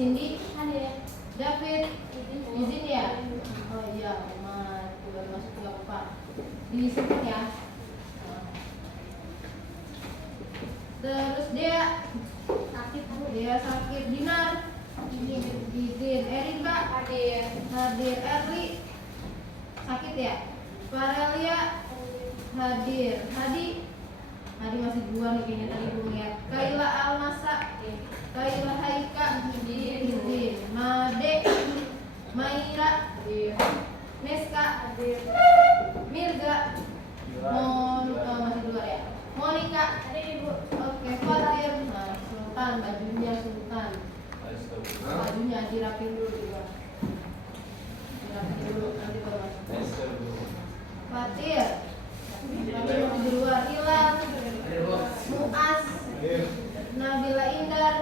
Cindy, David, izin ya. Oh iya, Muhammad baru masuk juga Pak. Disebut ya. Terus dia sakit. Dinar, izin. Erika, hadir. Erli, sakit ya. Farelia, hadir. Hadi masih 2 nih kayaknya tadi belum lihat. Kaila Almasa, Kaila Haika, izin. Made, Maira, Neska, Mirga, masih 2 ya. Monica, oke. Fatir, Sultan, bajunya Sultan. Bajunya dirapin dulu juga. Dirapin dulu, nanti baru masuk. Fatir masih di luar. Hilang, Muas, Nabila Indar,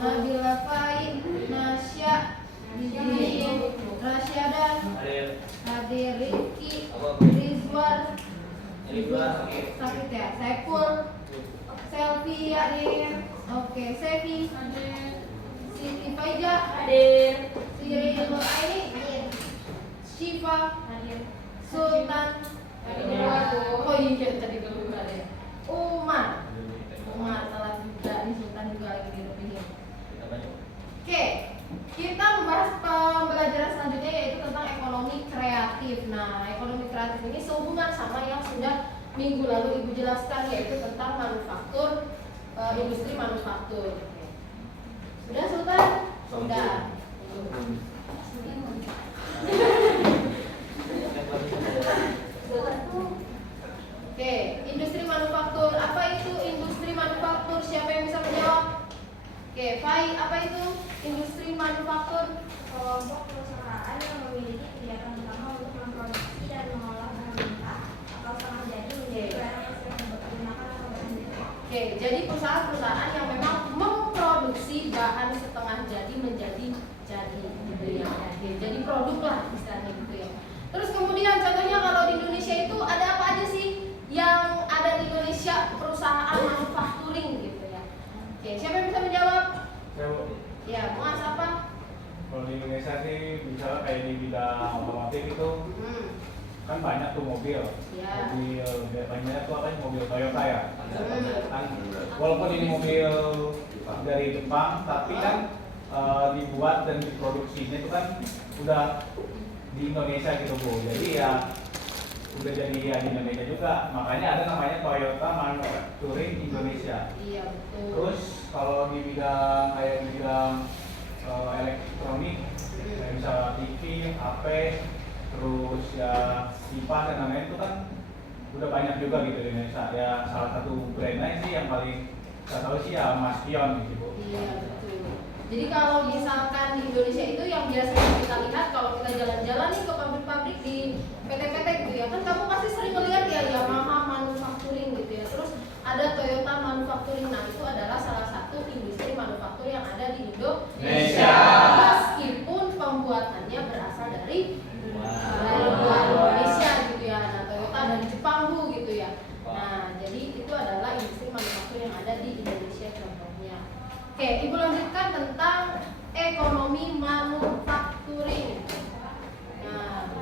Nabila Fai, Nasya, Rasyada, hadir. Rifki, Rizwan, sakit ya. Saiful, Selfie, hadir. Oke. Sevi, Siti Faiza, hadir. Siri Aini, Syifa, hadir. Sultan, oh iya tadi belum ada ya. Umar salah juga nih, Sultan juga lagi direpihin. Oke, kita membahas pembelajaran selanjutnya yaitu tentang ekonomi kreatif. Nah, ekonomi kreatif ini sehubungan sama yang sudah minggu lalu Ibu jelaskan, yaitu tentang manufaktur, industri manufaktur. Sudah Sultan? Sudah. Oke, industri manufaktur. Apa itu industri manufaktur? Siapa yang bisa menjawab? Oke, Fai, apa itu industri manufaktur? Kelompok perusahaan yang memiliki kegiatan utama untuk memproduksi dan mengolah bahan mentah atau setengah jadi menjadi barang yang siap digunakan atau bahan jadi. Oke, jadi perusahaan-perusahaan yang memang memproduksi bahan setengah jadi menjadi gitu ya. Oke, jadi produk lah istilahnya gitu ya. Terus kemudian contohnya kalau di Indonesia itu ada apa aja sih yang ada di Indonesia perusahaan manufacturing gitu ya. Oke, siapa yang bisa menjawab? Ya, Muas apa? Kalau di Indonesia sih misalnya kayak di bidang otomotif itu kan banyak tuh mobil. Ya. Mobil banyak tuh apa? Mobil Toyota ya. Kan walaupun ini mobil dari Jepang, tapi kan dibuat dan diproduksinya itu kan udah di Indonesia gitu Bu. Jadi ya udah jadi ya di Indonesia juga. Makanya ada namanya Toyota Manufacturing Indonesia. Iya, betul. Terus kalau di bidang kayak di bidang elektronik, kayak misalnya TV, HP, terus ya kipas dan lain-lain itu kan udah banyak juga gitu di Indonesia. Ya salah satu brandnya sih yang paling saya tahu sih ya Maspion gitu. Iya, betul. Jadi kalau misalkan di Indonesia itu yang biasanya kita lihat kalau kita jalan-jalan nih ke pabrik-pabrik di PT-PT gitu ya, kan kamu pasti sering melihat ya Yamaha Manufacturing gitu ya. Terus ada Toyota Manufacturing. Nah, itu adalah salah satu industri manufaktur yang ada di Indonesia. Meskipun pembuatannya berasal dari luar Indonesia gitu ya. Nah, Toyota dari Jepang Bu gitu ya. Nah, jadi itu adalah industri manufaktur yang ada di Indonesia contohnya. Oke, Ibu lanjutkan tentang ekonomi manufacturing. Nah,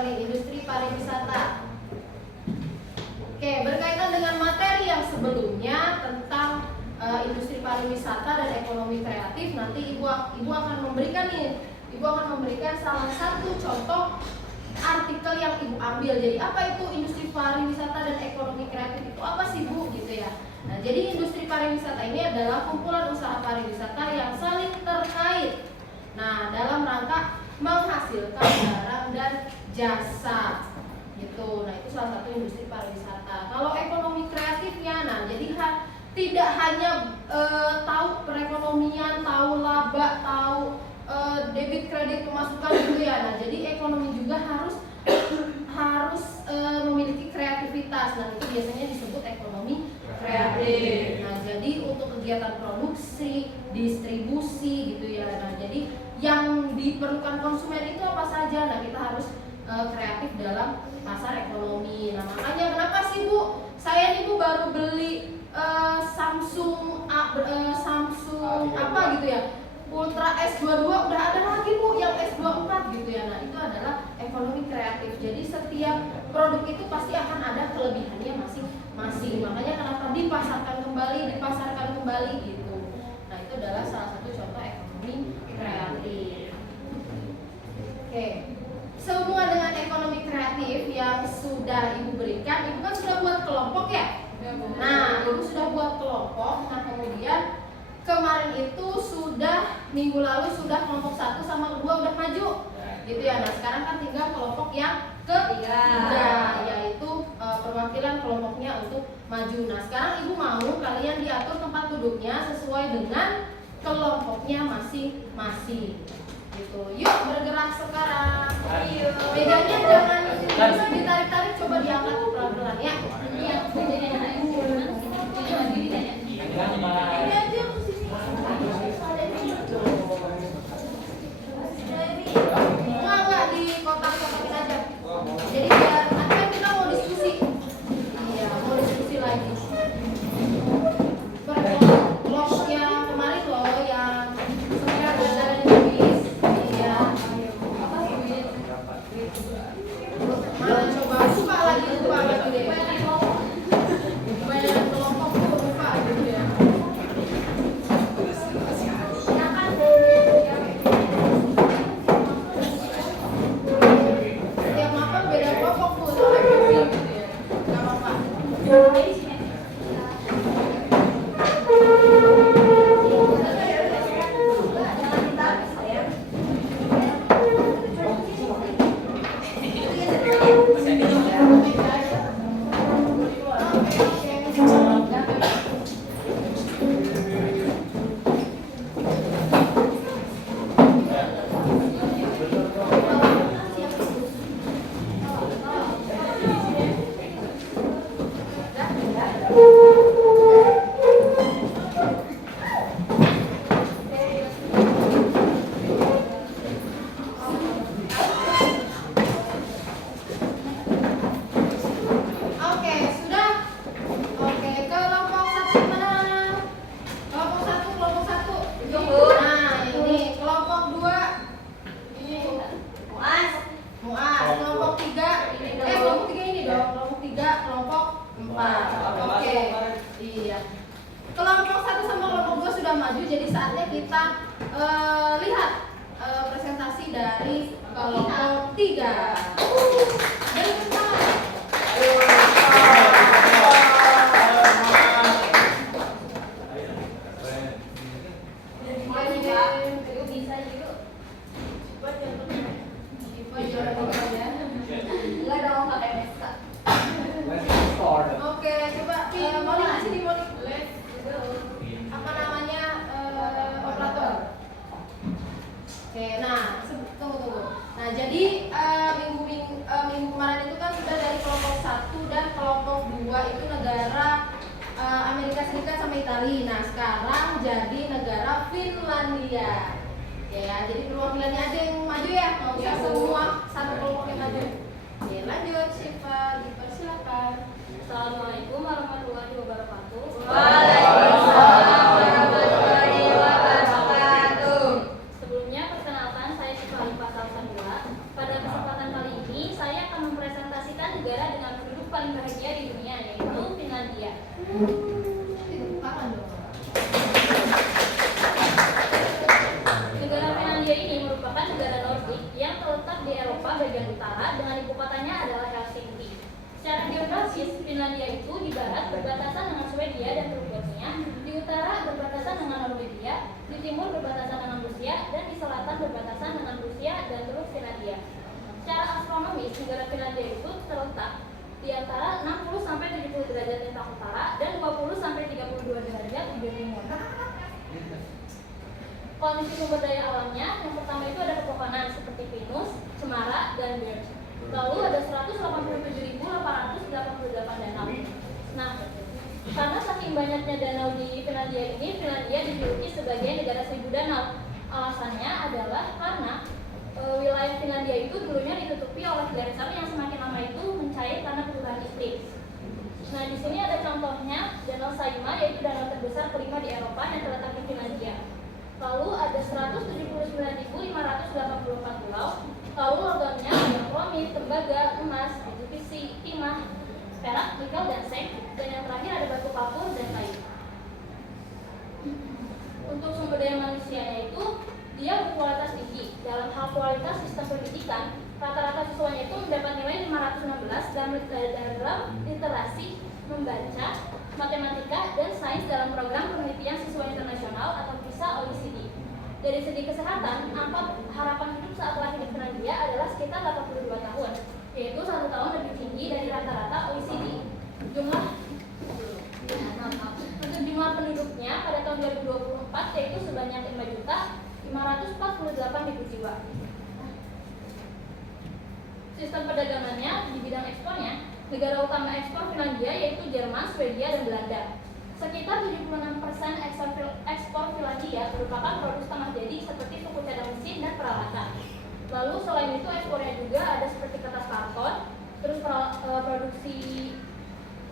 industri pariwisata. Oke, berkaitan dengan materi yang sebelumnya tentang industri pariwisata dan ekonomi kreatif, nanti Ibu akan memberikan salah satu contoh artikel yang Ibu ambil. Jadi apa itu industri pariwisata dan ekonomi kreatif itu apa sih Bu gitu ya. Nah, jadi industri pariwisata ini adalah kumpulan usaha pariwisata yang saling terkait. Nah, dalam rangka menghasilkan barang dan jasa gitu. Nah, itu salah satu industri pariwisata. Kalau ekonomi kreatifnya, nah jadi tidak hanya tahu perekonomian, tahu laba, tahu debit kredit pemasukan gitu ya. Nah, jadi ekonomi juga harus memiliki kreativitas. Nah, itu biasanya disebut ekonomi kreatif. Nah, jadi untuk kegiatan produksi, distribusi gitu ya. Nah, jadi yang diperlukan konsumen itu apa saja? Nah, kita harus kreatif dalam pasar ekonomi. Nah, makanya kenapa sih Bu? Saya nih Bu baru beli Samsung apa gitu ya. Ultra S22 udah ada lagi Bu yang S24 gitu ya. Nah, itu adalah ekonomi kreatif. Jadi setiap produk itu pasti akan ada kelebihannya masing-masing. Makanya kenapa dipasarkan kembali gitu. Nah, itu adalah salah satu contoh ekonomi kreatif. Oke. Sehubungan dengan ekonomi kreatif yang sudah Ibu berikan, Ibu kan sudah buat kelompok ya? Nah, Ibu sudah buat kelompok. Nah, kemudian kemarin itu minggu lalu sudah kelompok 1 sama 2 udah maju gitu ya. Nah, sekarang kan tinggal kelompok yang ketiga, yaitu perwakilan kelompoknya untuk maju. Nah, sekarang Ibu mau kalian diatur tempat duduknya sesuai dengan kelompoknya masing-masing gitu. Yuk bergerak sekarang. Bedanya jangan bisa ditarik-tarik, coba diangkat pelan-pelan ya. Enggak di kotak-kotakin aja. Jadi biar nanti kan kita mau diskusi. Iya, mau diskusi lagi. Kelompok yang kemarin loh, yang sekarang ada di bis. Iya. Mana coba buka lagi deh. Banyak kelompok buka gitu ya. Setiap makan beda kelompok tuh, soalnya pusing gitu ya. Gak apa-apa. Oke, sudah. Oke, kelompok 1 gimana? Kelompok 1. Nah, ini kelompok 2. Ini Muas. Kelompok 3. Kelompok 3 ini dong. Kelompok 3, kelompok 4. Oke. Iya. Kelompok 1 sama kelompok 2 sudah maju, jadi saatnya kita lihat presentasi dari kelompok 3. Dari pertama. Oke, coba Moni di sini Moni. Apa namanya operator? Oke, nah tunggu. Nah, jadi minggu kemarin itu kan sudah dari kelompok 1 dan kelompok 2 itu negara Amerika Serikat sama Italia. Nah, sekarang jadi negara Finlandia. Ya, jadi perwakilannya aja yang maju ya, nggak usah semua satu kelompok yang maju. Oke, lanjut Syifa, dipersilakan. Assalamualaikum warahmatullahi wabarakatuh. Waalaikumsalam warahmatullahi wabarakatuh. Sebelumnya perkenalkan, saya Syifa Alifah Salsabila. Pada kesempatan kali ini saya akan mempresentasikan negara dengan penduduk paling bahagia di dunia, yaitu Finlandia. Tangan dong. Negara Finlandia ini merupakan negara Nordik yang terletak di Eropa bagian utara dengan ibu kotanya adalah Helsinki. Secara geografis, Finlandia itu di barat berbatasan dengan Swedia dan Teluk Bosnia, di utara berbatasan dengan Norwegia, di timur berbatasan dengan Rusia, dan di selatan berbatasan dengan Rusia dan Teluk Finlandia. Secara astronomis, negara Finlandia itu terletak di antara 60-70 derajat lintang utara dan 20-32 derajat bujur timur. Kondisi sumber daya alamnya, yang pertama itu ada pepohonan seperti pinus, cemara, dan birch. Lalu ada 187.888 danau. Nah, karena saking banyaknya danau di Finlandia ini, Finlandia dijuluki sebagai negara 1000 danau. Alasannya adalah karena wilayah Finlandia itu dulunya ditutupi oleh gletser yang semakin lama itu mencair karena perubahan iklim. Nah, di sini ada contohnya Danau Saima, yaitu danau terbesar kelima di Eropa yang terletak di Finlandia. Lalu ada Untuk sumber daya manusianya itu dia berkualitas tinggi. Dalam hal kualitas sistem pendidikan, rata-rata siswanya itu mendapat nilai 516 dalam literasi membaca, matematika, dan sains dalam program penelitian siswa internasional atau PISA OECD. Dari segi kesehatan, angka harapan hidup saat lahir di Finlandia adalah sekitar 82 tahun, yaitu 1 tahun lebih tinggi dari rata-rata OECD. Untuk jumlah penduduknya pada tahun 2024 yaitu sebanyak 5.548.000 jiwa. Sistem perdagangannya di bidang ekspornya, negara utama ekspor Finlandia yaitu Jerman, Swedia, dan Belanda. Sekitar 76% ekspor Finlandia merupakan produk setengah jadi seperti suku cadang mesin dan peralatan. Lalu selain itu ekspornya juga ada seperti kertas karton, terus produksi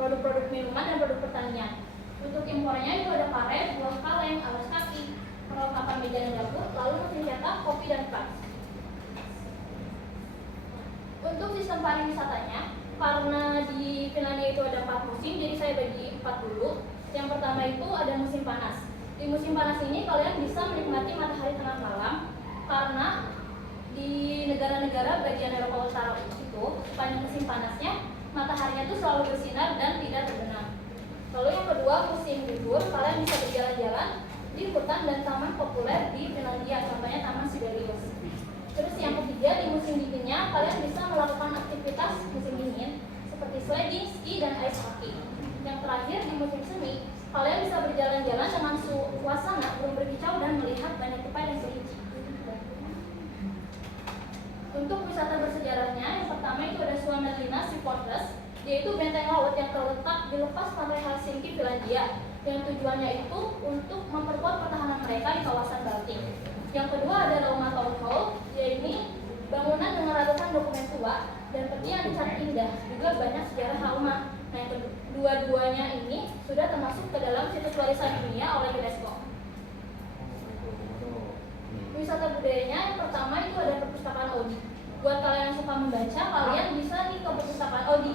produk-produk minuman dan produk pertanian. Untuk impornya itu ada karet, buah kaleng, alas kaki, perlengkapan meja dan dapur, lalu mesin cetak, kopi dan fax. Untuk sistem pariwisatanya, karena di Finlandia itu ada 4 musim, jadi saya bagi 4 dulu. Yang pertama itu ada musim panas. Di musim panas ini kalian bisa menikmati matahari tengah malam, karena di negara-negara bagian Eropa Utara itu sepanjang musim panasnya mataharinya itu selalu bersinar dan tidak terbenam. Lalu yang kedua, musim libur, kalian bisa berjalan-jalan di hutan dan taman populer di Finlandia, contohnya Taman Sibelius. Terus yang ketiga, di musim dinginnya kalian bisa melakukan aktivitas musim dingin seperti sledding, ski, dan ice hockey. Yang terakhir, di musim semi, kalian bisa berjalan-jalan dengan suasana burung berkicau dan melihat banyak tupai dan kelinci. Untuk wisata bersejarahnya, yang pertama itu ada Suomenlinna Sea Fortress, yaitu benteng laut yang terletak di lepas pantai Helsinki, Finlandia, yang tujuannya itu untuk memperkuat pertahanan mereka di kawasan Baltik. Yang kedua ada Rauma Town Hall, yaitu bangunan dengan ratusan dokumen tua dan peti yang dicat indah, juga banyak sejarah Rauma. Nah, yang kedua-duanya ini sudah termasuk ke dalam situs warisan dunia oleh UNESCO. Wisata budayanya yang pertama itu ada perpustakaan Audi. Buat kalian yang suka membaca, kalian bisa nih ke perpustakaan Audi.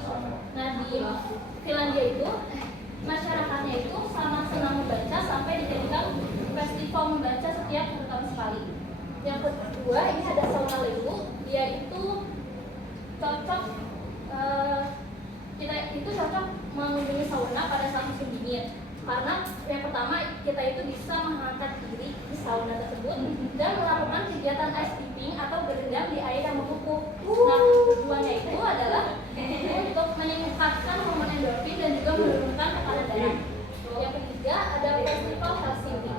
Nah, di Finlandia itu masyarakatnya itu sangat senang membaca sampai dijadikan festival membaca setiap 1 tahun sekali. Yang kedua ini ada sauna Lelu, dia itu cocok kita itu cocok mengunjungi sauna pada saat musim dingin. Karena yang pertama kita itu bisa mengangkat diri di sauna tersebut dan melakukan kegiatan ice dipping atau berendam di air yang membeku. Nah, tujuannya itu adalah untuk meningkatkan hormon endorfin dan juga menurunkan tekanan darah. Yang ketiga ada Festival Helsinki.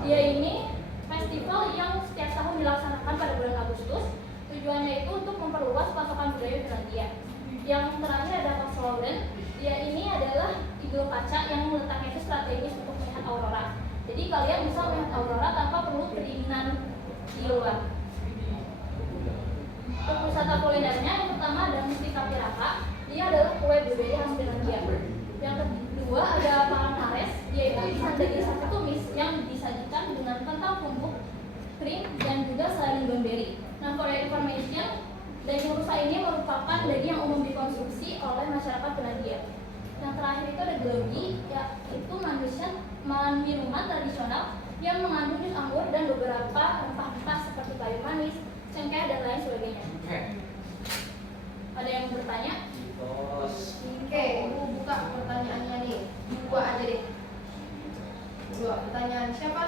Dia ini festival yang setiap tahun dilaksanakan pada bulan Agustus. Tujuannya itu untuk memperluas pasokan budaya Finlandia. Yang terakhir ada Kaslauren. Dia ini adalah iglo kaca yang letaknya itu strategis untuk melihat aurora. Jadi kalian bisa melihat aurora tanpa perlu kedinginan di luar. Untuk wisata kulinernya yang pertama ada Mustika Piraka. Dia adalah kue blueberry khas Finlandia. Yang kedua ada Palankares, yaitu isian daging sapi tumis yang disajikan dengan kentang tumbuk, krim, dan juga selai berry. Nah, for your information, daging rusa ini merupakan daging yang umum dikonsumsi oleh masyarakat Finlandia. Yang terakhir itu ada glogi, yaitu minuman tradisional yang mengandung jus anggur dan beberapa rempah-rempah seperti kayu manis, cengkeh, dan lain sebagainya. Ada yang bertanya? Oke, aku buka pertanyaannya nih. 2 aja deh. 2 pertanyaan. Siapa?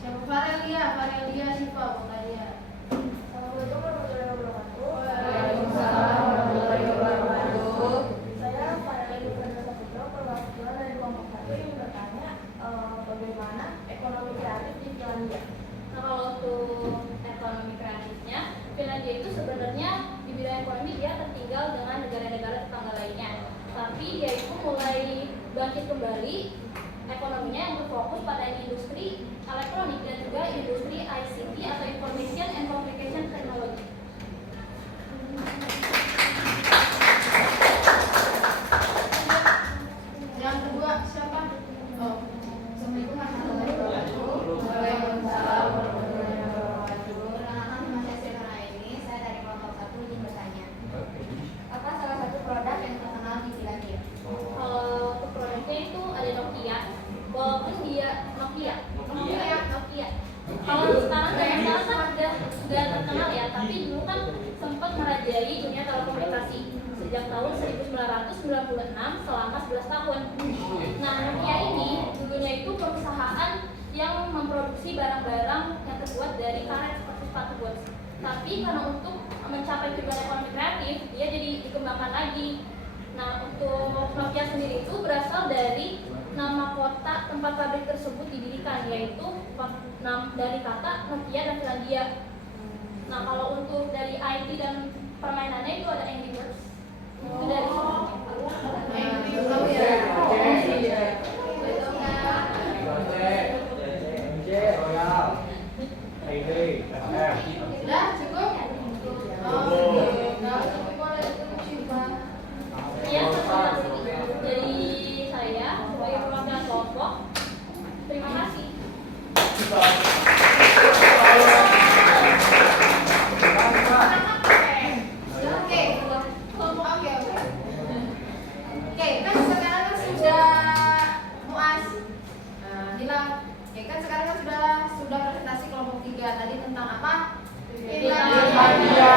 Farelia Siva bertanya. Assalamualaikum warahmatullahi wabarakatuh. Waalaikumsalam warahmatullahi wabarakatuh. Saya Farelia Fernanda Saputra, perwakilan dari kelompok 1 yang bertanya bagaimana ekonomi kreatif di Finlandia. Nah, kalau untuk ekonomi kreatifnya, Finlandia itu sebenarnya di bidang ekonomi dia tertinggal dengan negara-negara tetangga lainnya. Tapi dia itu mulai bangkit kembali ekonominya yang berfokus pada industri elektronik dan juga industri ICT atau Information and Communication Technology. Yang kedua siapa? Oh, Assalamualaikum warahmatullahi wabarakatuh. Waalaikumsalam warahmatullahi wabarakatuh. Perkenalkan, nama saya Sylvana Aini. Saya dari kelompok 1 ingin bertanya, apa salah satu produk yang terkenal di Finlandia? Kalau untuk produknya itu ada Nokia, walaupun dia Nokia Kalau sekarang kan udah terkenal ya, tapi dulu kan sempat merajai dunia telekomunikasi sejak tahun 1996 selama 11 tahun. Nah, Nokia ini dulunya itu perusahaan yang memproduksi barang-barang yang terbuat dari karet seperti sepatu boots. Tapi karena untuk mencapai tujuan ekonomi kreatif, dia jadi dikembangkan lagi. Nah, untuk Nokia sendiri itu berasal dari nama kota tempat pabrik tersebut didirikan, yaitu dari kata Nokia dan Finlandia. Nah, kalau untuk dari IT dan permainannya itu ada Angry Birds. Itu dari tahu ya. Udah cukup? Oke, kalau cukup boleh coba. ya presentasi dari saya sebagai perwakilan kelompok. Terima kasih. Oke, kan sekarang kan sudah muas. Hilang. Oke, kan sekarang kan sudah presentasi kelompok 3 tadi tentang apa? Finlandia.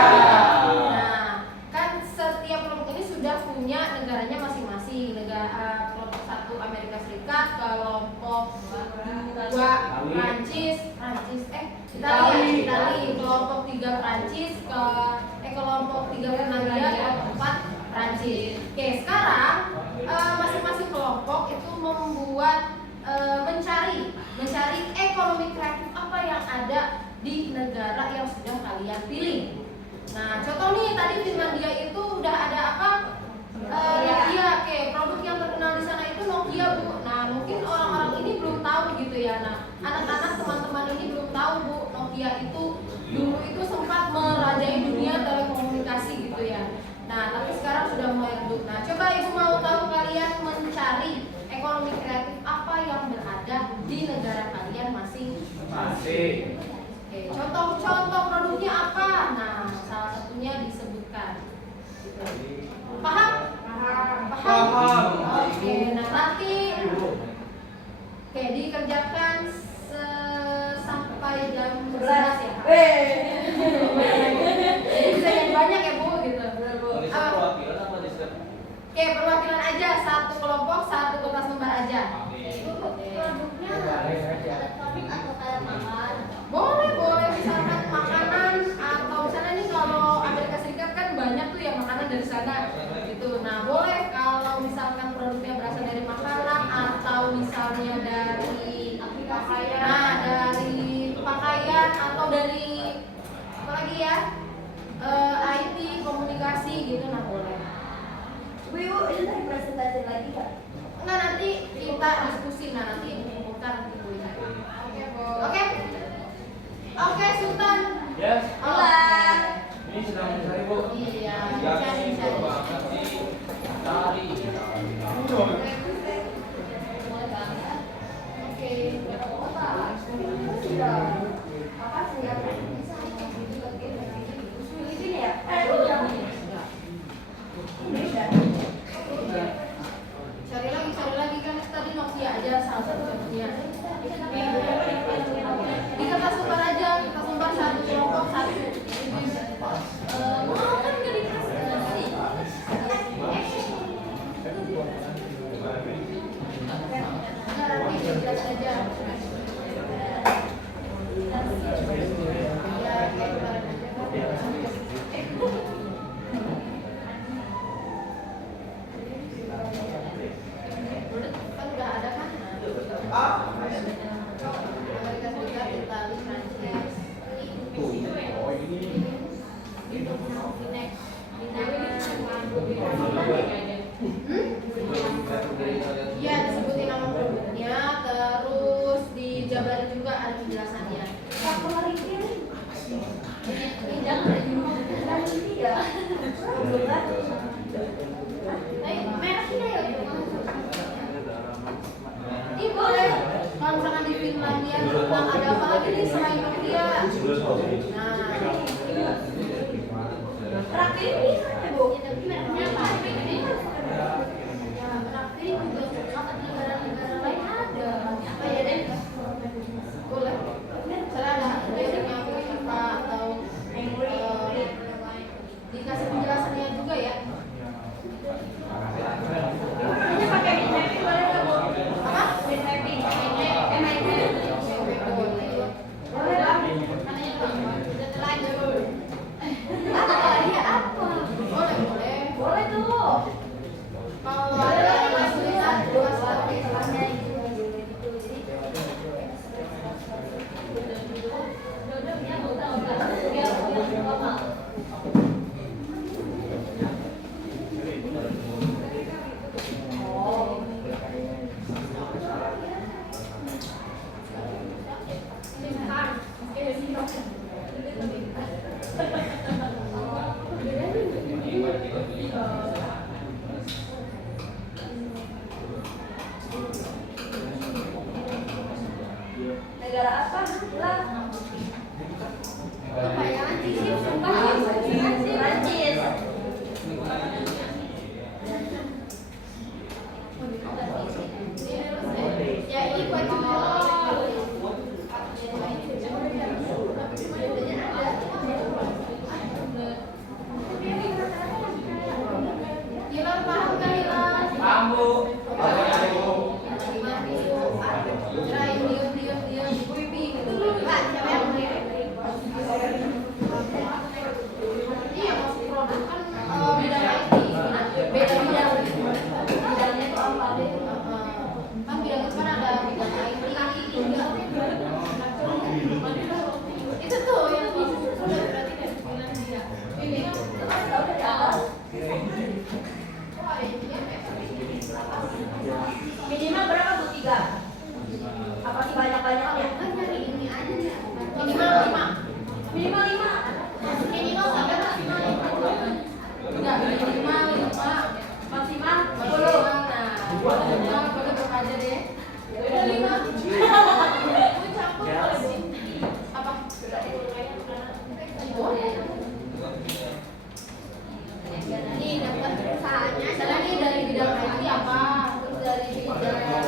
Nah, kan setiap kelompok ini sudah punya negaranya masing-masing. Kelompok 1 Amerika Serikat, kelompok 2 Prancis, Italia, kelompok 3 Prancis, kelompok 3 Finlandia, kelompok 4 Prancis. Oke, sekarang masing-masing kelompok itu membuat mencari ekonomi kreatif apa yang ada di negara yang sudah kalian pilih. Nah, contoh nih tadi Finlandia itu udah ada apa? Nokia. Oke, produk yang terkenal di sana itu Nokia, Bu. Nah, mungkin orang-orang ini belum tahu gitu ya. Nah, anak-anak teman-teman ini belum tahu, Bu, Nokia itu dulu itu sempat merajai dunia telekomunikasi gitu ya. Nah, tapi sekarang sudah mulai redup. Nah, coba Ibu mau tahu kalian mencari ekonomi kreatif apa yang berada di negara kalian masing-masing. Oke, contoh produknya apa? Nah, salah satunya disebutkan. Gitu. Paham? Paham. Oke, nah nanti dikerjakan sampai jam 11 ya. Jadi bisa yang banyak ya, Bu, gitu. Oke, perwakilan aja, satu kelompok, satu kertas lembar aja. Produknya elektronik atau kayak makan? Boleh misalkan makanan atau misalnya nih kalau Amerika Serikat kan banyak tuh yang makanan dari sana gitu. Nah, boleh kalau misalkan produknya berasal dari makanan atau misalnya dari pakaian. Nah, dari pakaian atau dari apa lagi ya? IT, komunikasi gitu, nah boleh. Ibu, ini tadi presentasi lagi nggak? Enggak, nanti kita diskusi. Nah, nanti diputar nanti tulisan. Oke, Bu. Oke, Sultan. Yes. Hola. Ini sedang mencari, Bu. Iya, Cari. Apa sih yang bisa ini ya? Cari lagi kan tadi Nokia aja salah satu contohnya. Di kertas lembar aja, kertas lembar satu kelompok satu. Mau kan nggak dipresentasi? Nggak, nanti jelas aja. Ya, kayak kemarin aja. Kan udah ada kan? Amerika Serikat, Italia, Prancis. Iya, disebutin nama produknya, terus dijabarin juga ada penjelasannya. Aku hari ini Jangan ya. merahnya ya. Ini boleh. Kalau misalkan di Finlandia tentang ada apa lagi nih selain Nokia? Nah, Rakit ini kan Bu? merahnya apa? Ya, Rakit juga apa di negara-negara lain ada. Apa ya deh? Boleh. Misalnya ada Negara apa? Lah. Prancis. Ya ini buat Hilang paham kan hilang? Paham Bu. Iya, produk kan bidang IT, beda bidang. Bidangnya itu apa deh? Kan bidang itu kan ada bidang IT. Itu tuh yang bisnis berarti dari Finlandia. Ini Minimal berapa Bu? 3? Apa sih banyak-banyaknya? Kan dari ini aja nih. minimal 5. Minimal 5. Minimal sampai maksimal 5. Enggak, minimal 5. Maksimal 10. Nah, boleh aja deh. Udah 5. Apa? Nih daftar perusahaannya. Misalnya nih dari bidang IT apa? Terus dari bidang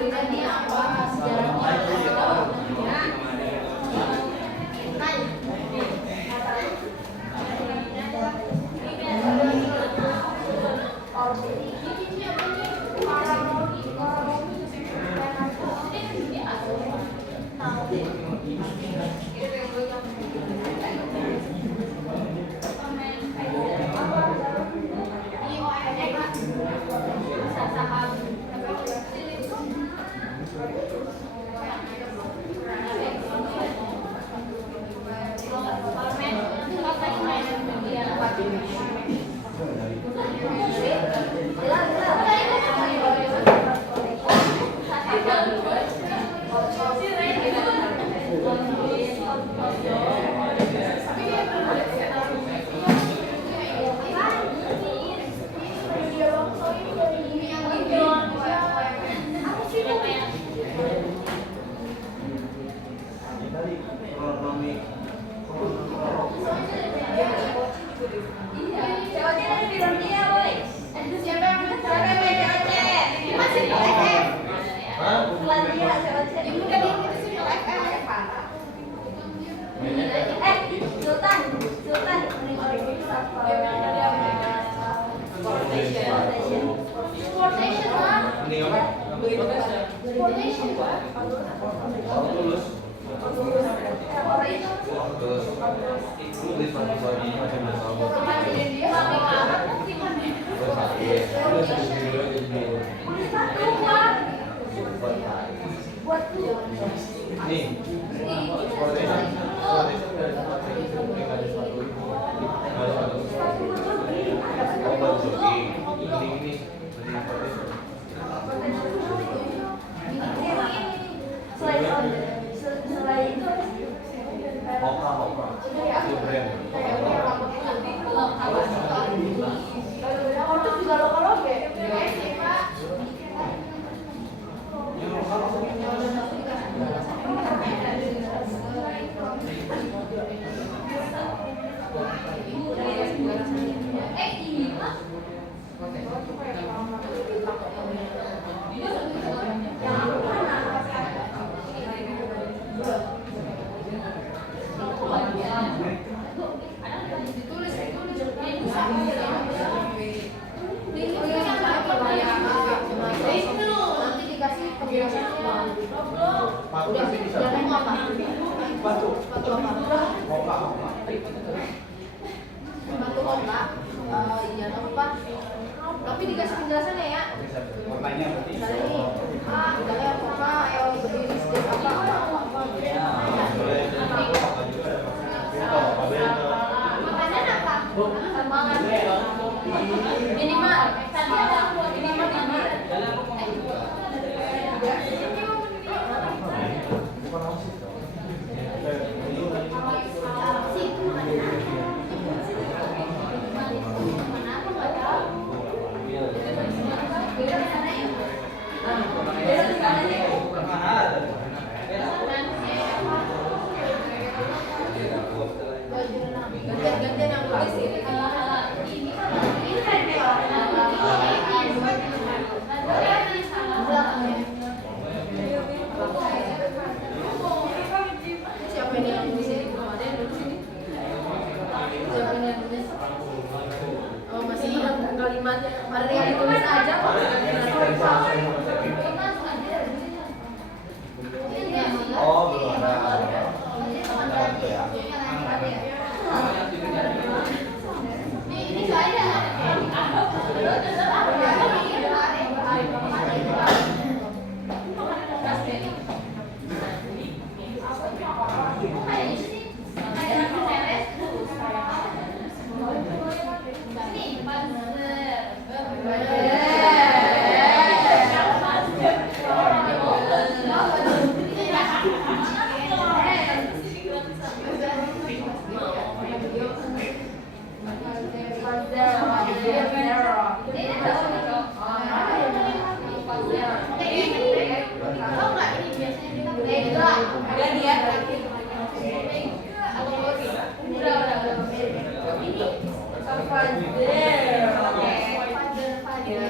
pribadi apa? Sejarahnya apa? Ya. Kan? COC dari Finlandia, boy. Siapa yang Masih FF. Finlandia, COC. Ibu kan ini sih FF. Sultan. Sportation lah. Sportation lah. Selain itu Hortus juga lokal ya? Nanti dikasih penjelasannya. Udah, yang mau apa? Sepatu apa? Sepatu oka. Iya, apa? Tapi dikasih penjelasannya ya. Warnanya berarti Misalnya nih, misalnya oka, berdiri sejak apa? Makanan apa? Tambangan. Minimal. Tadi ada minimal 5. Indra. Udah dia terakhir. Atau Lori? Udah. Ini Fadil. Oke. Fadil.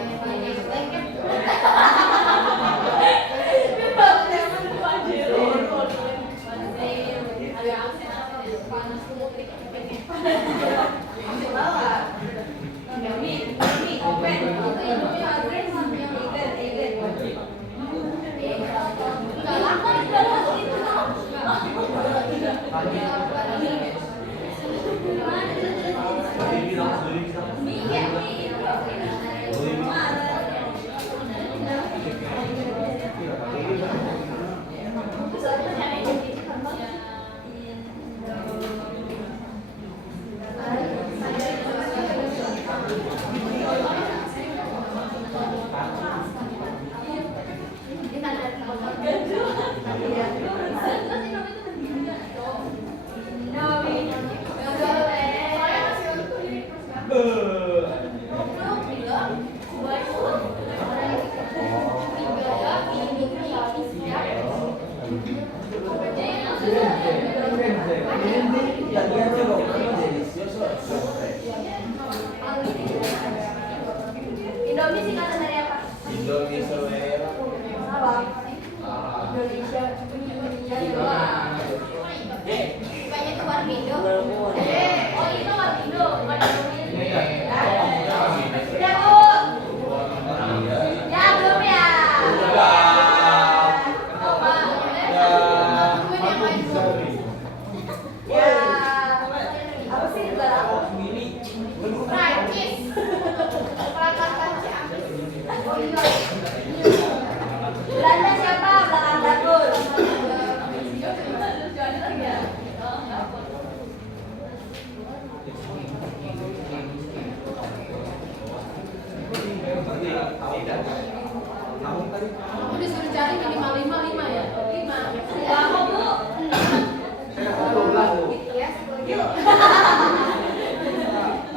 Indomie singkatan dari apa? Indonesia Raya. Apa? Indonesia. Bukannya itu Warmindo. Oh itu Warmindo, bukan Indomie. Udah Bu. Ya belum ya. Apa? Ya. Apa sih negara? Prancis. Perangkat kaca. Oh iya. Belanda siapa? Belanda Bagus. Aku disuruh cari minimal 5 ya. 5. Lama Bu. Ya, 10 kilo.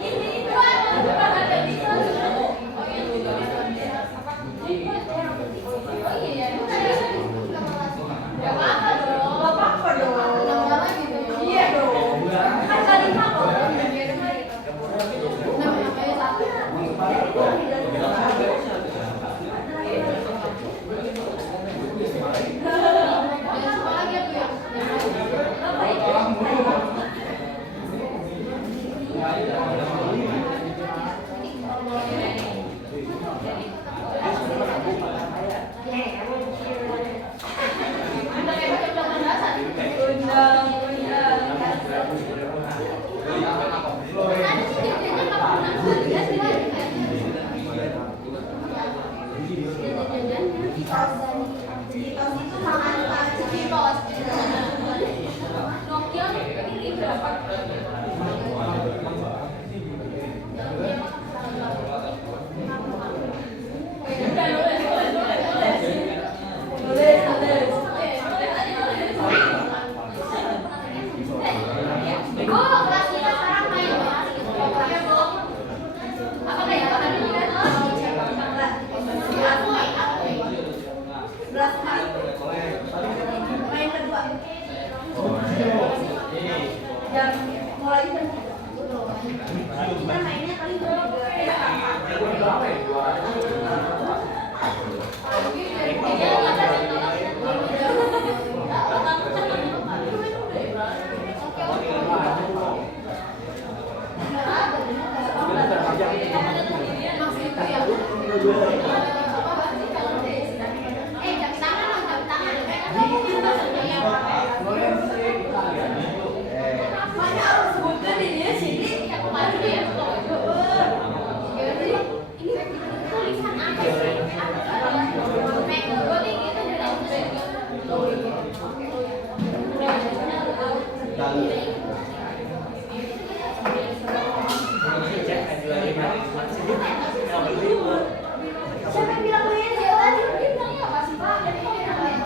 Ini itu ada di sana. Oh iya dulu. Oh iya. Gak apa-apa dong. Gak apa-apa dong. Nambah lagi dong. Iya dong. Kan kali kok. Namanya satu. Dan apa lagi aku ya? Nokia ini berapa? Bu, kelas kita sekarang main ya. Oke, Bu. Apa kayak apa tadi kan? Belas main. Main kedua. Jam mulai jam 3. Kita mainnya kali Jam tangan dong, jam tangan. mana harus sebutkan ini sini. Yang kemarin ya, ini tulisan apa sih? Megawati gitu Siapa yang bilang main ya tadi? Dia bilangnya apa sih Pak? Tadi kok bilang main?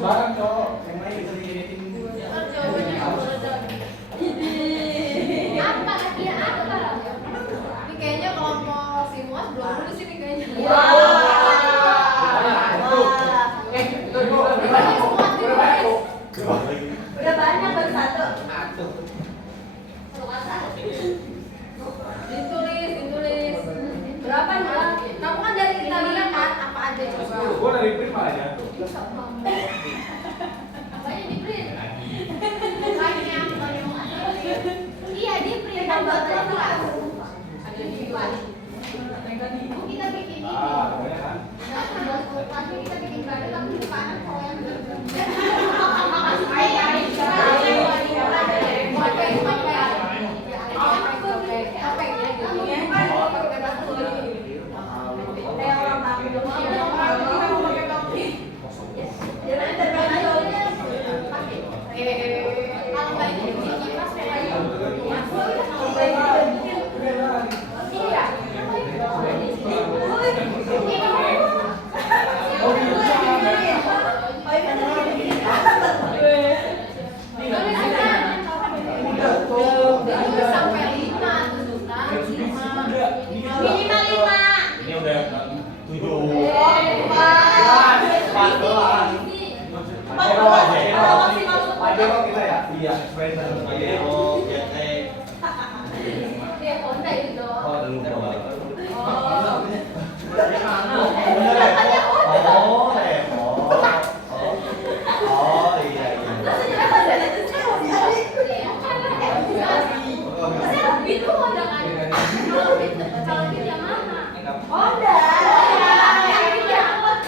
Barang cowok, yang lain bisa dieditin. Apa dia apa? Ini kayaknya kelompok si Muas belum lulus ini kayaknya. Udah banyak baru satu. Ditulis. Berapa nih? Kamu kan dari Italia kan? Apa aja coba? Gua dari prima aja. Apanya di print? Iya di print kan buat ada di kelas. Kita bikin ini. Banyak kan? Kita bikin baru tapi di mana kalau yang Ini udah 7. Aja kok kita ya? Iya, expression. Dia kontak itu. Itu Honda kan? Kalau itu Yamaha. Honda. Yamaha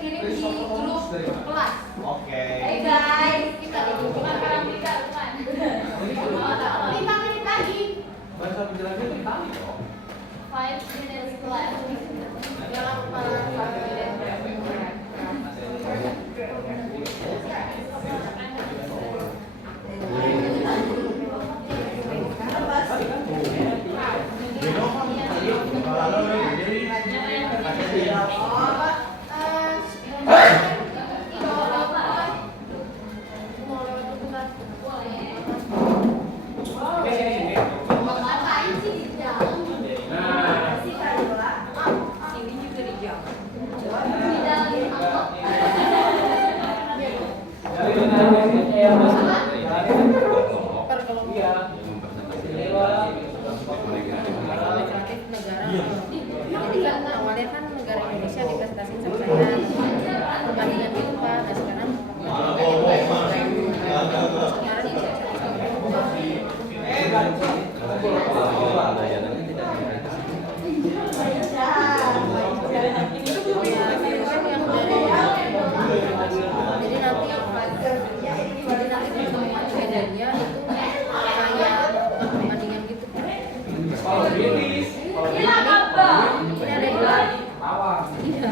kirim di grup kelas. Oke. Hey guys. Kita di grup Bukan kelas. karang kita, bukan. Dipakai tadi. Bahasa penjelasannya itu Itali dong. 5 minutes left. Yang Ngapain sih di dalam? Di dalam apa? kreatif negara. Jadi kan awalnya kan negara Indonesia dipresentasikan sama saya perbandingan gitu Pak. Nah sekarang jadi nanti pertemuan bedanya itu kayak perbandingan gitu Pak. Ini ada dua. Iya.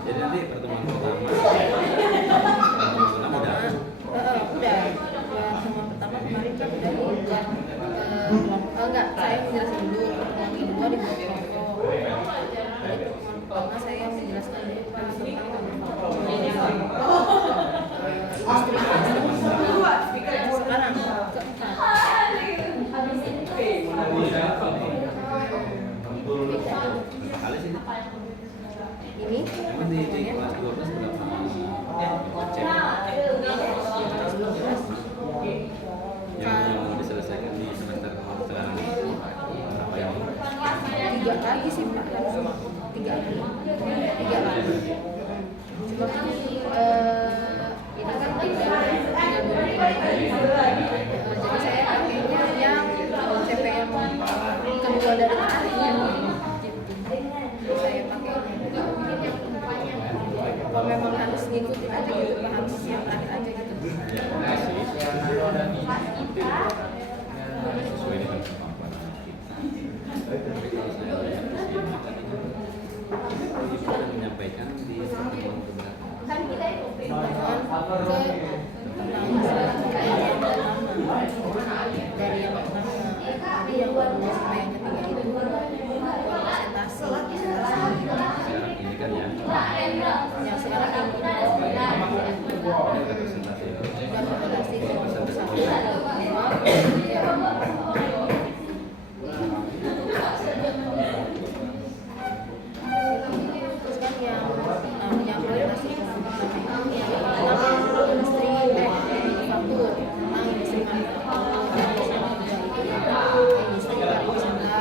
Jadi nanti pertemuan pertama udah. Udah. Pertemuan pertama kemarin kan udah enggak, saya menjelaskan dulu. Yang kedua di kelompok. Jadi pertemuan pertama saya menjelaskan dulu tentang sekarang Kali sini. ini Emang di kelas 12 berapa konsep yang mau diselesaikan di semester sekarang ini? Berapa yang? 3 lagi sih Pak, harus 3 lagi. Cuma ini kan 3 bulan. Jadi saya pakainya yang CPM kedua dari terakhir gitu. Saya pakai kalau memang harus ngikutin aja gitu Pak, harus yang terakhir aja gitu. Sesuai dengan kemampuan kita. Tapi kalau saya sudah menyampaikan di pertemuan keberapa? Dari yang pertama, jadi yang kedua sama yang ketiga itu presentasi. Sekarang ini kan ya. Yang sekarang yang kedua Ada presentasi. udah presentasi terus kan yang presentasi tentang industri manufaktur, tentang industri manufaktur, industri pariwisata,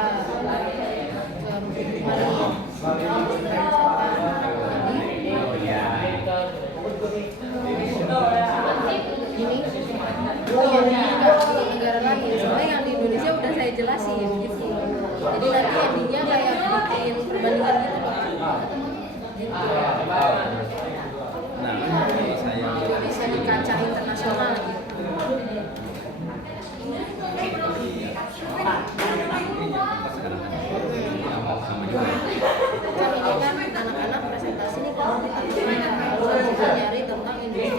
ini negara lain. Soalnya yang di Indonesia udah saya jelasin gitu. Jadi nanti endingnya kayak bikin perbandingan gitu Pak. Nah, kalau saya Indonesia di kancah internasional gitu. sekarang sama juga. Kan ini kan anak-anak presentasi nih kalau harus nyari tentang industri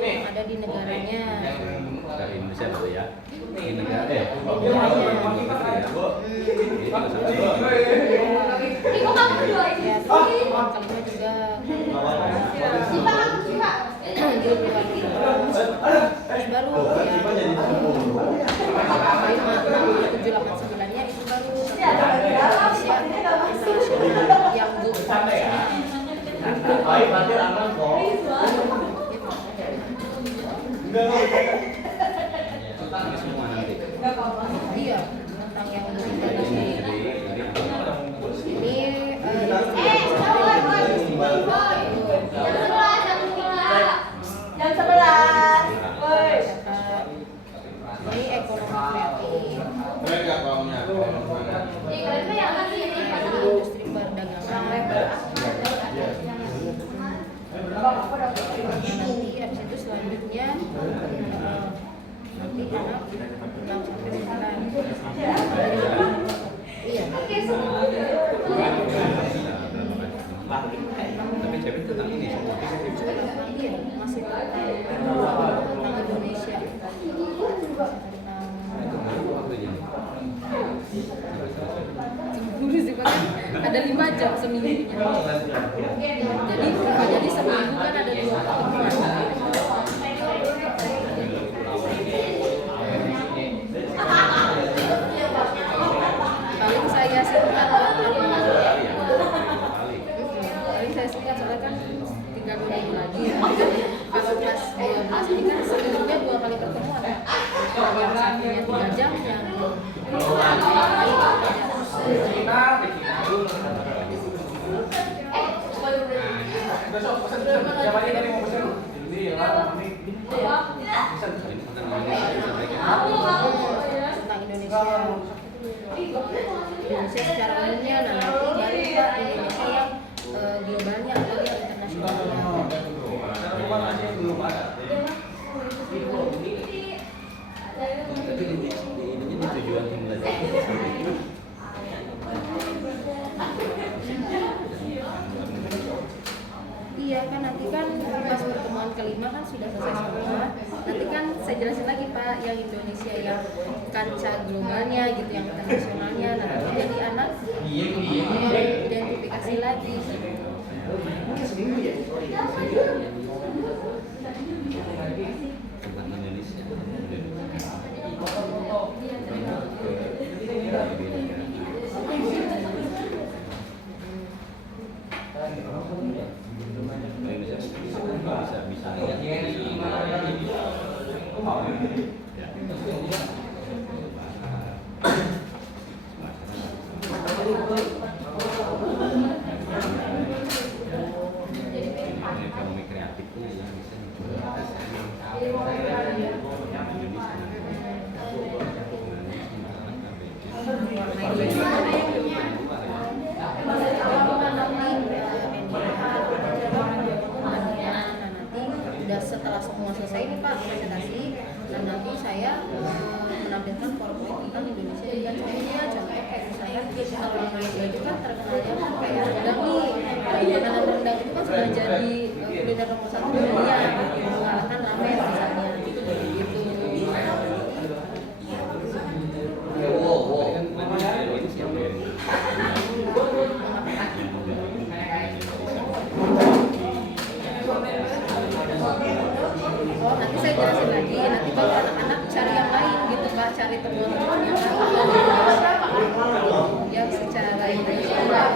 yang ada di negaranya. Dari Indonesia berarti ya. Di negara Iya. Ibu kamu berdua ini. Ya, kelima juga terus baru ya 5, 6, 7, 8, 9-nya itu baru Indonesia internasional yang go Ini semua nanti. iya tentang yang internasional ini Jam 11. Nanti anak 6 sampai 9. Iya. Tapi cewek tentang ini Iya, masih tentang Indonesia. waktunya. Guru sih Pak, ada 5 jam seminggunya. Jadi seminggu kan ada 2 pertemuan. Paling saya singkat lah, paling saya singkat soalnya kan tinggal 2 minggu lagi. Kalau kelas 12 ini kan seminggunya 2 kali pertemuan. Yang satunya 3 jam, yang Siapa aja tadi mau pesen? Ini ya, ini. tentang Indonesia secara umumnya, nah nanti baru Pak Indonesia yang globalnya atau yang internasionalnya. Tapi ini tujuan belajar. Iya kan, nanti kan pas pertemuan kelima kan sudah selesai semua. Nanti kan saya jelasin lagi Pak yang Indonesia yang kancah globalnya gitu, yang internasionalnya. Nah nanti jadi anak identifikasi lagi. Tentang Indonesia. Bisa ekonomi kreatifnya yang bisa Udah setelah semua selesai nih Pak presentasi, dan nanti saya menampilkan PowerPoint tentang Indonesia dengan contohnya kayak misalnya kalau namanya baju kan terkenalnya kan kayak rendang nih, makanan rendang itu kan sudah jadi kuliner nomor 1 dunia, mengalahkan ramen misalnya gitu. ini siapa yang Oh, nanti saya jelasin lagi. Nanti baru anak-anak cari yang lain gitu Pak, cari temuan-temuan yang lain yang secara internasional.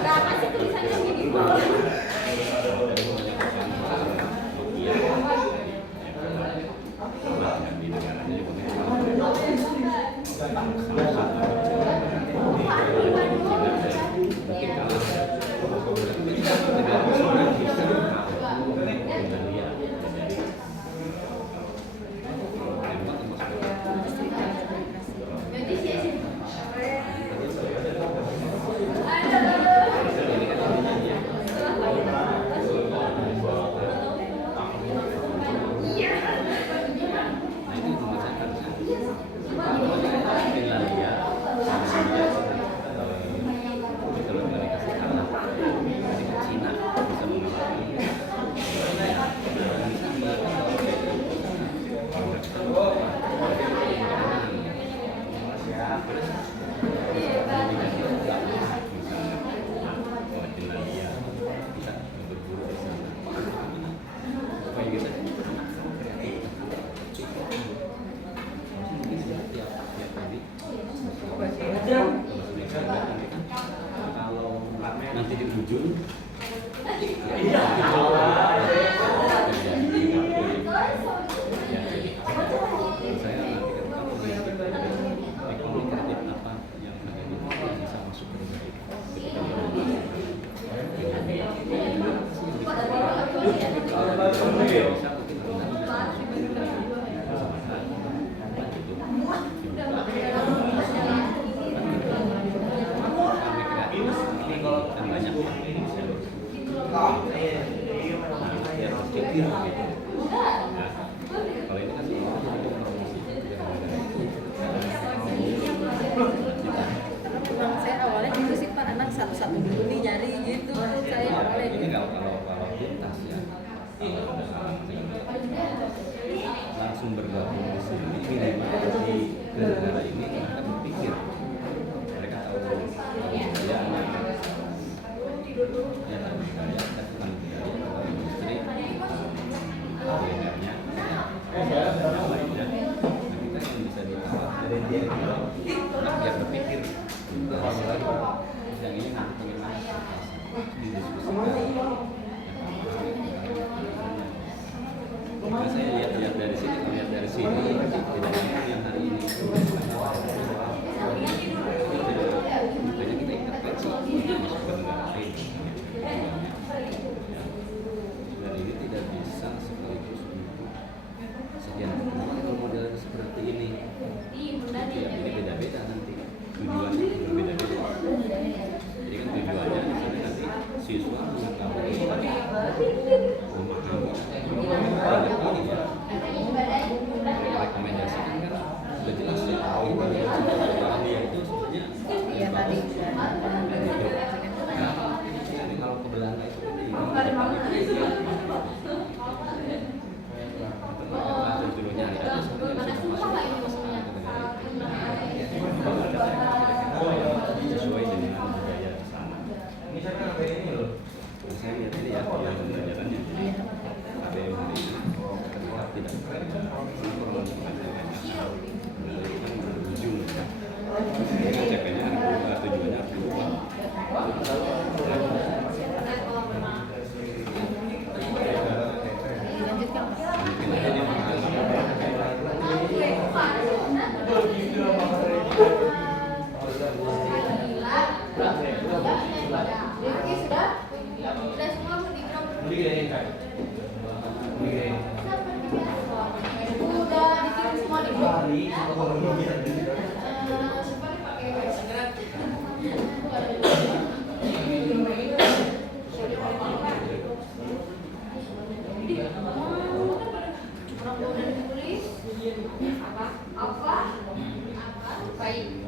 Berapa sih tulisannya gini? berpikir gitu. Ya. Kalau ini kan semua jadi promosi. Memang saya awalnya gitu sih Pak, anak satu-satu dulu nih nyari gitu saya awalnya Ini gitu. kalau tuntas ya, langsung bergabung di sini minimal di negara ini mereka berpikir, mereka tahu budaya, ya tahu budaya, kita tentang budaya, tahu industri, kulinernya, yang lainnya. Nah, kita yang bisa ditawar dari dia anak biar berpikir. Yang ini nanti bagaimana didiskusikan. Karena saya lihat dari sini, melihat dari sini tidak ada yang hari ini. Makanya kita intervensi masuk ke negara lain. Dan ini tidak bisa sekaligus untuk sekian. Kalau modelnya seperti ini, ya ini beda-beda nanti. Tujuannya berbeda-beda. Jadi kan tujuannya di sini nanti siswa mengetahui memahami ini ya. Rekomendasikan kan sudah jelas ya. Dia itu sebenarnya Iya tadi jadi kalau ke Belanda itu sesuai dengan budaya di sana. Saya lihat ini ya pembelajarannya. KBM hari ini tetap tidak berujung. CP-nya tujuannya harus berubah. lanjutkan Pak. Mungkin aja dia Sudah semua berdigram udah dikirim semua di grup. Siapa dipakai? Orang udah ditulis apa? Baik.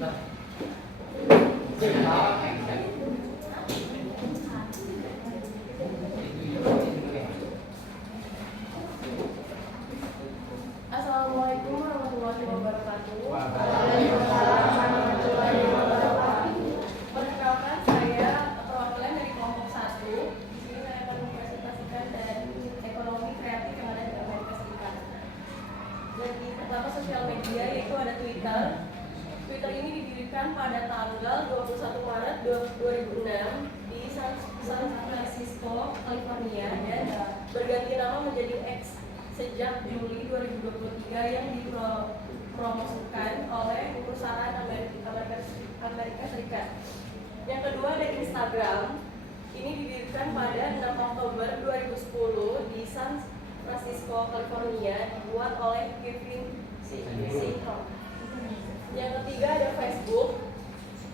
Assalamualaikum warahmatullahi wabarakatuh. Perkenalkan, saya perwakilan dari kelompok 1. Di sini saya akan mempresentasikan dari ekonomi kreatif yang ada di Amerika Serikat. Jadi pertama sosial media, yaitu ada Twitter. Twitter ini didirikan pada tanggal 21 Maret 2006 di San Francisco, California, dan berganti nama menjadi X sejak Juli 2023 yang dipromosikan oleh perusahaan Amerika Serikat. Yang kedua ada Instagram. Ini didirikan pada 6 Oktober 2010 di San Francisco, California, dibuat oleh Kevin Systrom. Yang ketiga ada Facebook.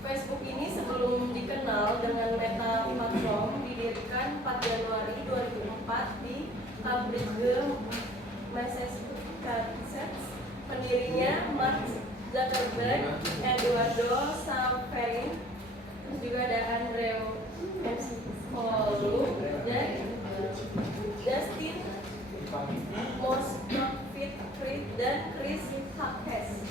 Facebook ini sebelum dikenal dengan Meta Platform didirikan 4 Januari 2004 di Cambridge, Massachusetts. Pendirinya Mark Zuckerberg, Eduardo Salperin, terus juga ada Andrew Maslow dan Justin Moskovitz dan Chris Hughes.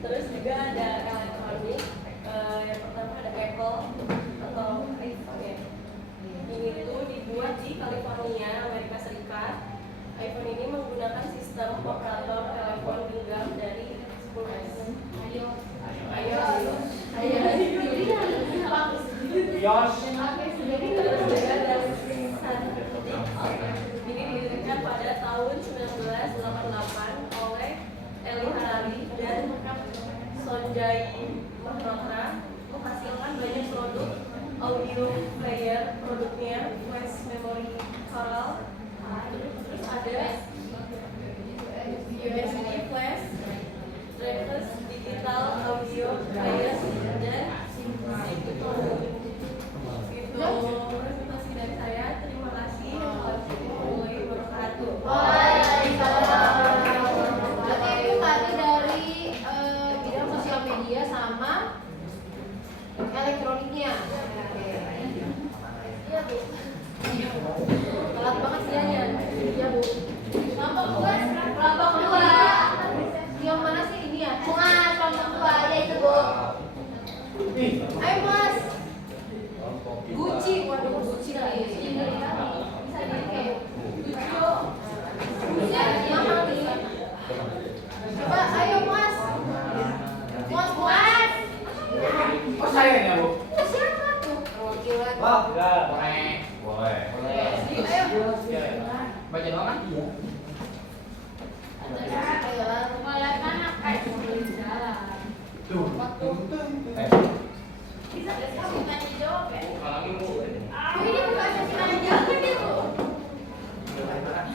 Terus juga ada elektronik. Yang pertama ada Apple atau iPhone ya. Ini itu dibuat di California, Amerika Serikat. iPhone ini menggunakan sistem operator telepon genggam dari 10S. Ayo. Terus juga ada ini didirikan pada tahun 1988 oleh Eli Harari dan Sonjay Malhotra, menghasilkan banyak produk audio player. Produknya flash memory Coral, terus ada USB flash drivers, digital audio player, dan itu presentasi dari saya. Terima kasih. Wassalamualaikum warahmatullahi wabarakatuh. Berarti itu tadi dari bidang sosial media sama elektroniknya. Iya Bu. Telat banget sianya. Iya Bu. Kelompok 2. Yang mana sih ini ya? Mas, kelompok 2 ya itu Bu. Ayo Mas. Gucci, waduh Gucci lagi. Bisa dipakai. Gucci mahal nih. Coba ayo Mas. Mas. Oh saya ya Bu? Siapa tuh? Perwakilan. Wah, boleh. Ayo. Baca doang kan? Iya. Bisa kasih tanya jawab ya? Lagi Bu. Ini bukan sesi tanya jawab nih Bu.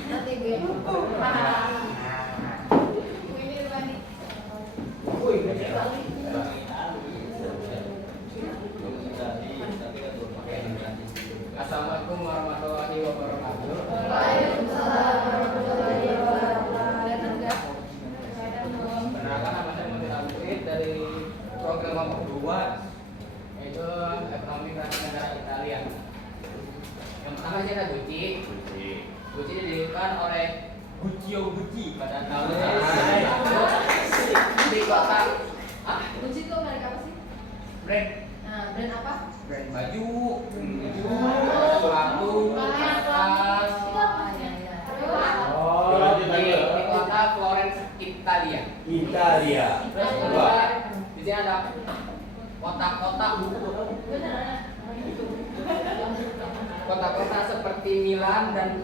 Nanti gue. Ini bukan. Assalamualaikum warahmatullahi wabarakatuh. Waalaikumsalam warahmatullahi wabarakatuh. Perkenalkan, nama saya Muhammad Abid dari program kelompok 2, yaitu ekonomi kreatif negara Italia. Yang pertama sih ada Gucci. Gucci didirikan oleh Gucci pada tahun di kota. Gucci itu merek apa sih? Brand Brand apa? brand baju, sepatu, tas. Di kota Florence, Italia. Terus kedua, di sini ada kota-kota seperti Milan dan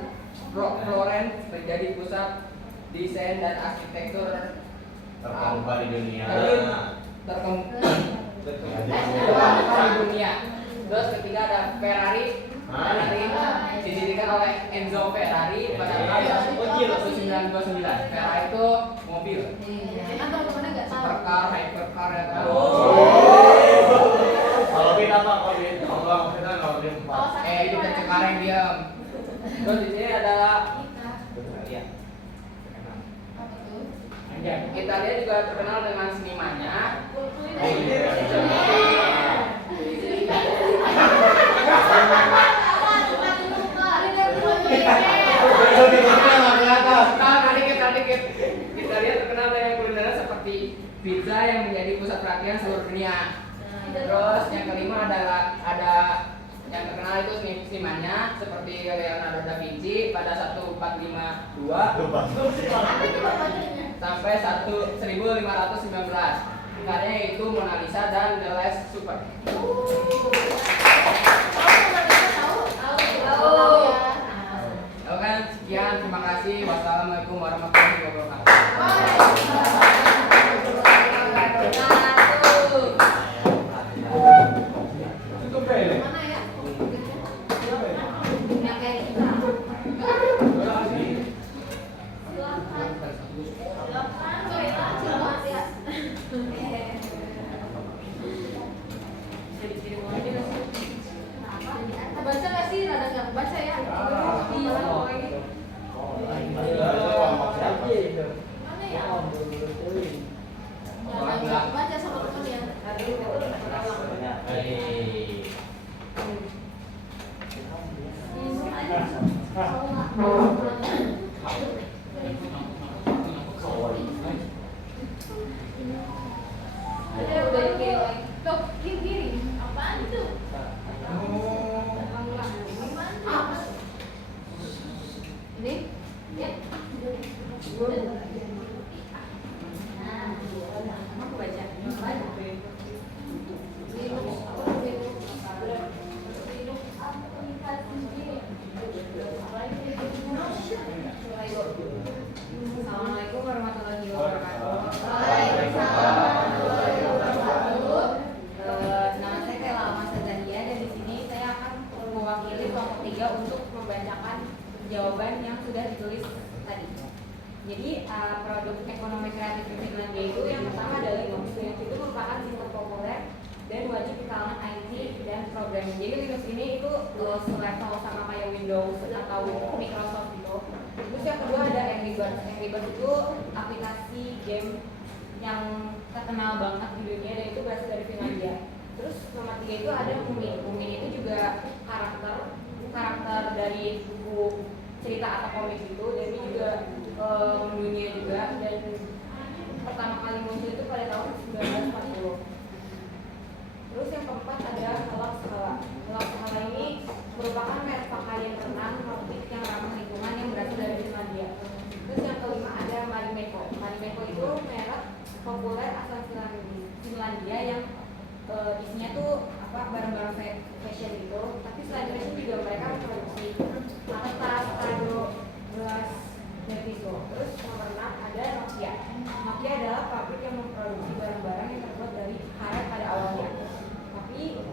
Florence menjadi pusat desain dan arsitektur Terkemuka di dunia. terkemuka di dunia. Terus ketiga ada Ferrari. Ferrari didirikan oleh Enzo Ferrari pada tahun 1929. Ferrari itu mobil, Kan teman-temannya nggak tahu. supercar, hypercar ya kan. Kalau beda apa? Kalau kita Itu Cengkareng diam. Terus di sini adalah Italia juga terkenal dengan senimannya. Dikit. Italia terkenal dengan kulinernya seperti pizza yang menjadi pusat perhatian seluruh dunia. Terus yang kelima adalah ada yang terkenal itu senimannya seperti Leonardo da Vinci pada 1452 sampai 1519. Karyanya itu Mona Lisa dan The Last Supper. Oke, sekian, terima kasih. Wassalamualaikum warahmatullahi wabarakatuh. Tutup deh. Mana ya? Yang kayak kita. Baca nggak sih? Rada nggak baca ya? Mana ya? Jangan baca sama teman ya. Ada udah kiri. Tuh, kiri. Apaan itu? Apa? Ini? Ya. Aku baca. Assalamualaikum warahmatullahi wabarakatuh. Nama saya Kela Almas Zahia dan di sini saya akan mewakili kelompok 3 untuk membacakan jawaban yang sudah ditulis tadi. Jadi produk ekonomi kreatif di Finlandia itu yang pertama adalah Linux. Linux itu merupakan sistem populer dan wajib di kalangan IT dan programming. Jadi Linux ini itu selevel sama kayak Windows atau Microsoft gitu. Terus yang kedua ada Angry Birds. Angry Birds itu aplikasi game yang terkenal banget di dunia dan itu berasal dari Finlandia. Terus nomor 3 itu ada Mumi. Mumi itu juga karakter dari buku cerita atau komik gitu, dan ini juga mendunia juga, dan pertama kali muncul itu pada tahun 1940. Terus yang keempat ada Helak Skala. Helak Skala ini merupakan merek pakaian renang Nordik yang ramah lingkungan yang berasal dari Finlandia. Terus yang kelima ada Marimekko. Marimekko itu merek populer asal Finlandia yang isinya tuh barang-barang fashion gitu. Tapi selain fashion juga mereka memproduksi tas, kado, gelas, dan tisu. Terus nomor 6 ada Nokia. Nokia adalah pabrik yang memproduksi barang-barang yang terbuat dari karet pada awalnya. Tapi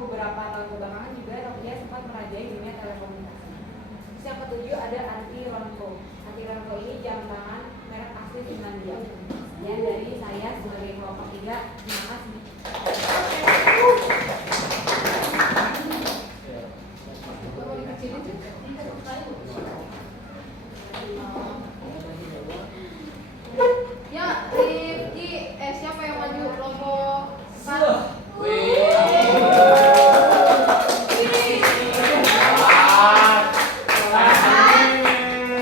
beberapa tahun kebelakangan juga Nokia sempat merajai dunia telekomunikasi. Terus yang ketujuh ada Antti Ronco. Antti Ronco ini jam tangan merek asli Finlandia. Dan dari saya sebagai kelompok 3, terima kasih. Ya, Rifki, siapa yang maju kelompok 4?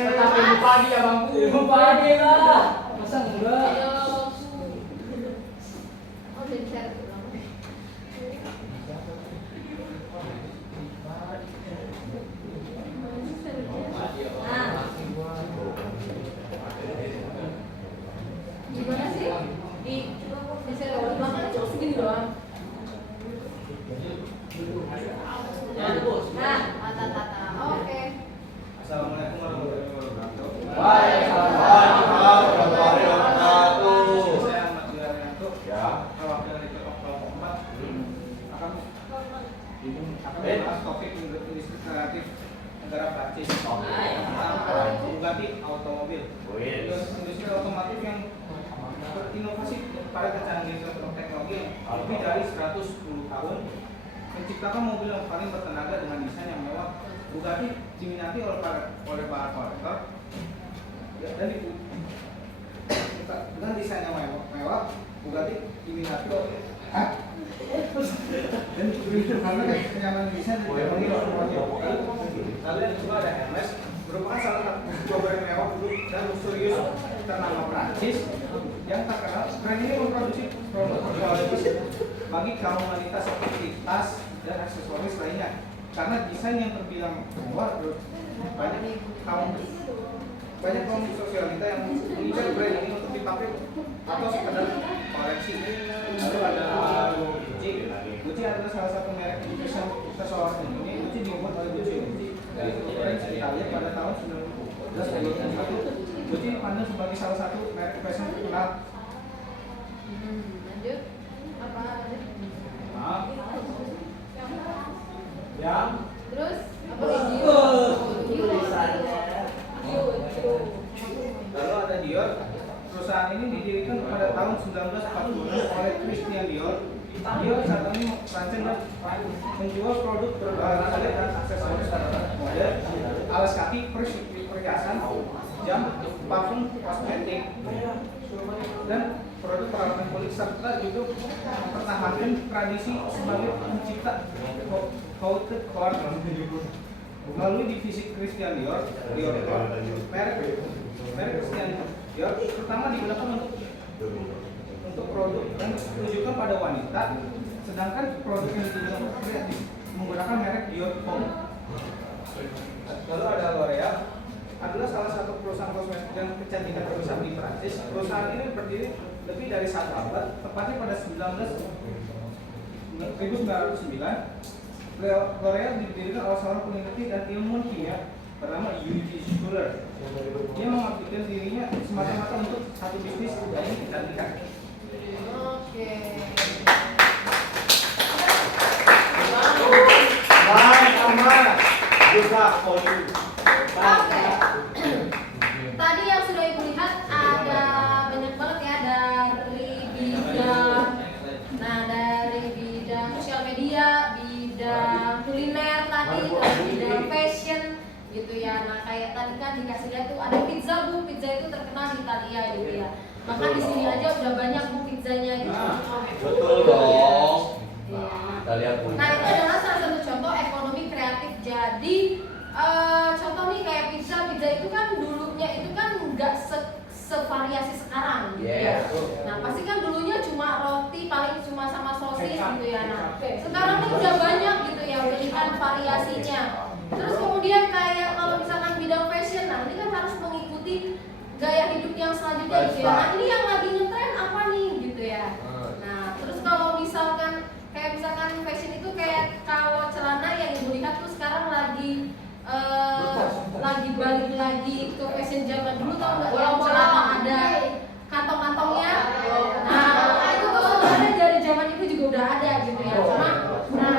Tetapi pagi ya bangku. Pagi lah. Masa enggak? Oh, jadi saya ulang. Gimana sih? Di saya belakang cuma segini doang. Nah, tata. Oke. Assalamualaikum warahmatullahi wabarakatuh. Waalaikumsalam warahmatullahi wabarakatuh. Saya Ahmad Julianto. Ya. Wakil dari kelompok 4 akan membahas topik industri kreatif negara Prancis. Pertama, Bugatti automobil. Industri otomotif yang berinovasi pada kecanggihan teknologi yang lebih dari 110 tahun, menciptakan mobil yang paling bertenaga dengan desain yang mewah. Bugatti diminati oleh para kolektor dan penyamaan desain dan teknologi otomotif. Lalu yang kedua ada Hermes, merupakan salah satu sebuah brand mewah dan luxurious ternama Prancis yang terkenal. Brand ini memproduksi produk otomotif bagi kaum wanita seperti tas dan aksesoris lainnya. Karena desain yang terbilang mewah, banyak kaum sosialita yang mengincar brand ini untuk dipakai atau sekedar koleksi. Lalu ada Gucci. Gucci adalah salah satu merek fashion seseorang di dunia. Gucci dibuat oleh Gucci dari Florence, Italia pada tahun 1921. Gucci dipandang sebagai salah satu merek fashion terkenal. Lanjut. Apa lanjut? Maaf. Yang Terus apa lalu ada Dior. Perusahaan ini didirikan pada tahun 1946 oleh Christian Dior. Dior saat ini merancang dan menjual produk berbahan kulit dan aksesoris model, alas kaki, perhiasan, jam, parfum, kosmetik, dan produk perawatan kulit, serta juga mempertahankan tradisi sebagai pencipta haute couture. Melalui divisi Christian Dior, merek Christian Dior pertama digunakan untuk produk yang ditujukan pada wanita, sedangkan produk yang ditujukan untuk pria menggunakan merek Dior Homme. Lalu ada L'Oreal, adalah salah satu perusahaan kosmetik dan kecantikan terbesar di Prancis. Perusahaan ini berdiri lebih dari 1 abad, tepatnya pada 1909. L'Oreal didirikan oleh seorang peneliti dan ilmuwan kimia bernama Eugene Schuller. Dia mengabdikan dirinya semata-mata untuk satu bisnis, yaitu kecantikan. Oke. Baik, aman. Juga poli. Oke. Tadi yang sudah Ibu lihat ada banyak banget ya, dari bidang sosial media, bidang kuliner tadi, bidang fashion gitu ya. Nah, kayak tadi kan dikasih lihat tuh ada pizza, Bu. Pizza itu terkenal di Italia gitu ya. Maka di sini aja udah banyak Bu pizzanya gitu. Betul dong. Iya. Kita lihat Bu. Nah, itu adalah salah satu contoh ekonomi kreatif. Jadi contoh nih kayak pizza itu kan dulunya itu kan nggak sevariasi sekarang gitu ya. Nah, pasti kan dulunya cuma roti, paling cuma sama sosis gitu ya. Nah, sekarang nih udah banyak gitu ya, udah ikan variasinya. Terus kemudian kayak kalau misalkan bidang fashion, nah ini kan harus mengikuti gaya hidup yang selanjutnya gitu ya. Nah, ini yang lagi ngetren apa nih gitu ya. Nah, terus kalau misalkan fashion itu kayak kalau celana yang Ibu lihat tuh sekarang lagi balik lagi ke fashion zaman dulu, tau nggak yang celana ada kantong-kantongnya. Nah, itu tuh sebenarnya dari zaman itu juga udah ada gitu ya.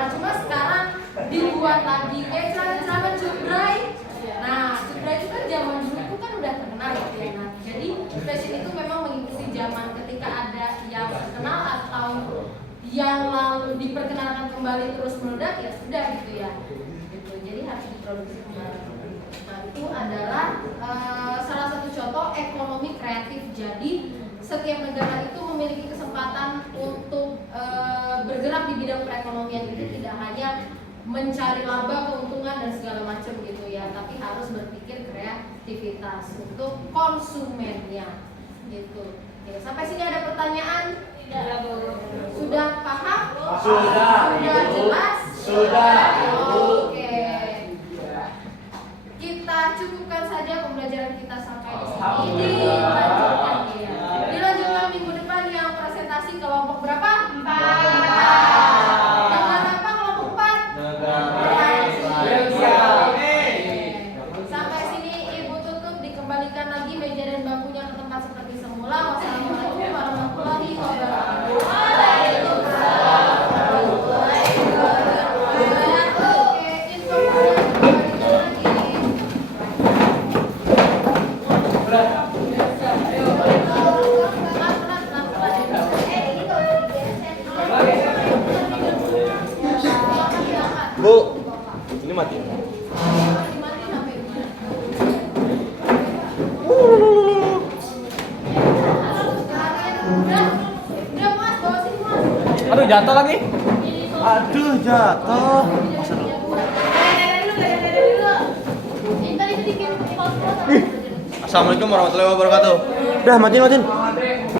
Cuma sekarang dibuat lagi kayak celana cutbray. Nah, cutbray itu kan zaman dulu itu kan udah terkenal gitu ya. Nah, jadi fashion itu memang mengikuti zaman, ketika ada yang terkenal atau yang lalu diperkenalkan kembali terus meledak ya sudah gitu ya. Gitu. Jadi harus diproduksi kembali. Nah, itu adalah salah satu contoh ekonomi kreatif. Jadi setiap negara itu memiliki kesempatan untuk bergerak di bidang perekonomian itu, tidak hanya mencari laba, keuntungan dan segala macam gitu ya, tapi harus berpikir kreativitas untuk konsumennya gitu. Oke, sampai sini ada pertanyaan? Tidak, Bu. Sudah paham? Sudah. Sudah jelas? Sudah. Oke. Kita cukupkan saja pembelajaran kita sampai di sini. Dilanjutkan ya. Dilanjutkan minggu depan yang presentasi kelompok berapa? 4. Dengan apa kelompok 4? Sampai sini Ibu tutup, dikembalikan lagi meja dan bangkunya ke tempat seperti semula. Wassalamualaikum warahmatullahi wabarakatuh. Oke, Bu, ini mati. Udah Mas, bawa sini Mas. Aduh, jatuh lagi. Ini Aduh, jatuh. Ini tadi sedikit pause. Assalamualaikum warahmatullahi wabarakatuh. Udah, matiin.